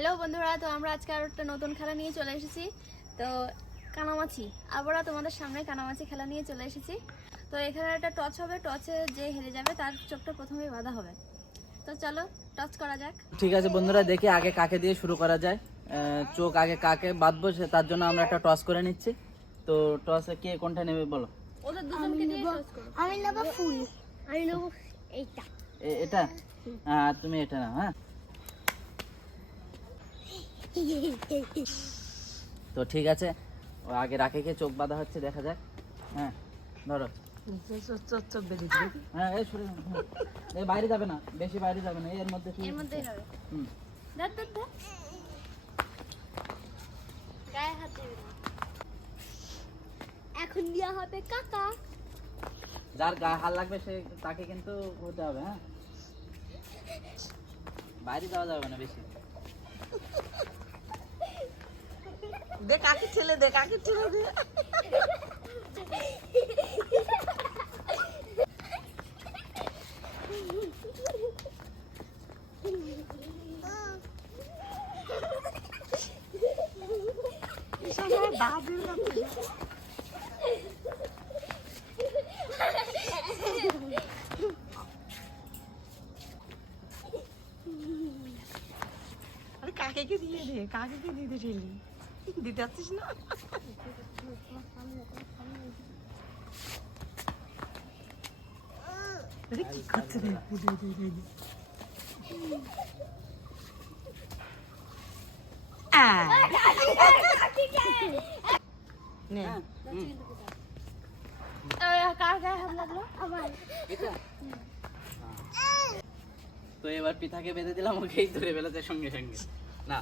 Hello বন্ধুরা, তো আমরা আজকে আর একটা নতুন খেলা নিয়ে চলে এসেছি। তো কানামাছি, আবারও তোমাদের সামনে কানামাছি খেলা নিয়ে চলে এসেছি। তো এখানে একটা টর্চ হবে, টর্চে যে হেরে যাবে তার চোখটা প্রথমেই বাঁধা হবে। তো চলো টর্চ করা যাক। ঠিক আছে বন্ধুরা, দেখি আগে কাকে দিয়ে শুরু করা যায়। চোখ আগে কাকে বাঁধবো তার জন্য আমরা একটা টস করে নিচ্ছি। তো টসে কে কোনটা নেবে বলো? ওদের দুজনকে দিয়ে টর্চ করো। আমি নেব ফুল, আমি নেব এইটা। এটা? হ্যাঁ, তুমি এটা নাও। হ্যাঁ, তো ঠিক আছে, ও আগে রাখে চোখ বাঁধা হচ্ছে, দেখা যাক। হ্যাঁ ধরো। হ্যাঁ, এই সরে যাও। এই বাইরে যাবে না, বেশি বাইরে যাবে না, এর মধ্যে এর মধ্যেই হবে। হুম। ধর ধর ধর, গায়ে হাত দিবি না। এখন দেওয়া হবে কাকা। যার গায়ে হাত লাগবে সে তাকে কিন্তু হতে হবে। হ্যাঁ, বাইরে যাওয়া যাবে না বেশি। দে কাকে ছেলে দে, কাকে ছেলে দে। আরে কাকে কে দিয়ে দে, কাকে কে দিতে ঠেলি দিতে আসছিস না? আরে কি করছে রে? নে কার গায়ে হাত লাগলো? আমার পিতা? তো এবার পিতাকে বেঁধে দিলাম, ওকেই ধরে ফেলেছে সঙ্গে সঙ্গে। না,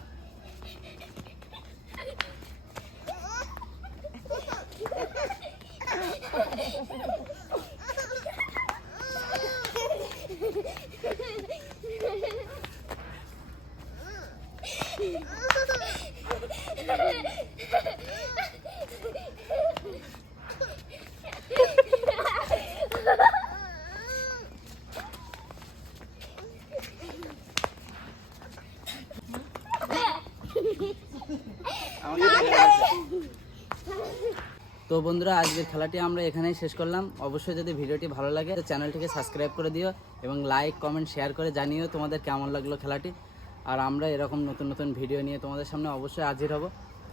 তো বন্ধুরা, আজকের খেলাটি আমরা এখানেই শেষ করলাম। অবশ্যই যদি ভিডিওটি ভালো লাগে চ্যানেলটিকে সাবস্ক্রাইব করে দিও এবং লাইক কমেন্ট শেয়ার করে জানিও তোমাদের কেমন লাগলো খেলাটি। আর আমরা এরকম নতুন নতুন ভিডিও নিয়ে তোমাদের সামনে অবশ্যই হাজির হব।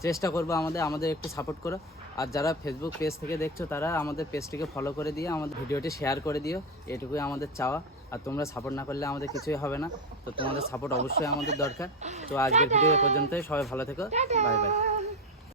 চেষ্টা করবো আমাদের একটু সাপোর্ট করো। আর যারা ফেসবুক পেজ থেকে দেখছো তারা আমাদের পেজটিকে ফলো করে দিয়ে আমাদের ভিডিওটি শেয়ার করে দিও, এটুকুই আমাদের চাওয়া। আর তোমরা সাপোর্ট না করলে আমাদের কিছুই হবে না, তো তোমাদের সাপোর্ট অবশ্যই আমাদের দরকার। তো আজকের ভিডিও এ পর্যন্তই, সবাই ভালো থেকো, বাই বাই।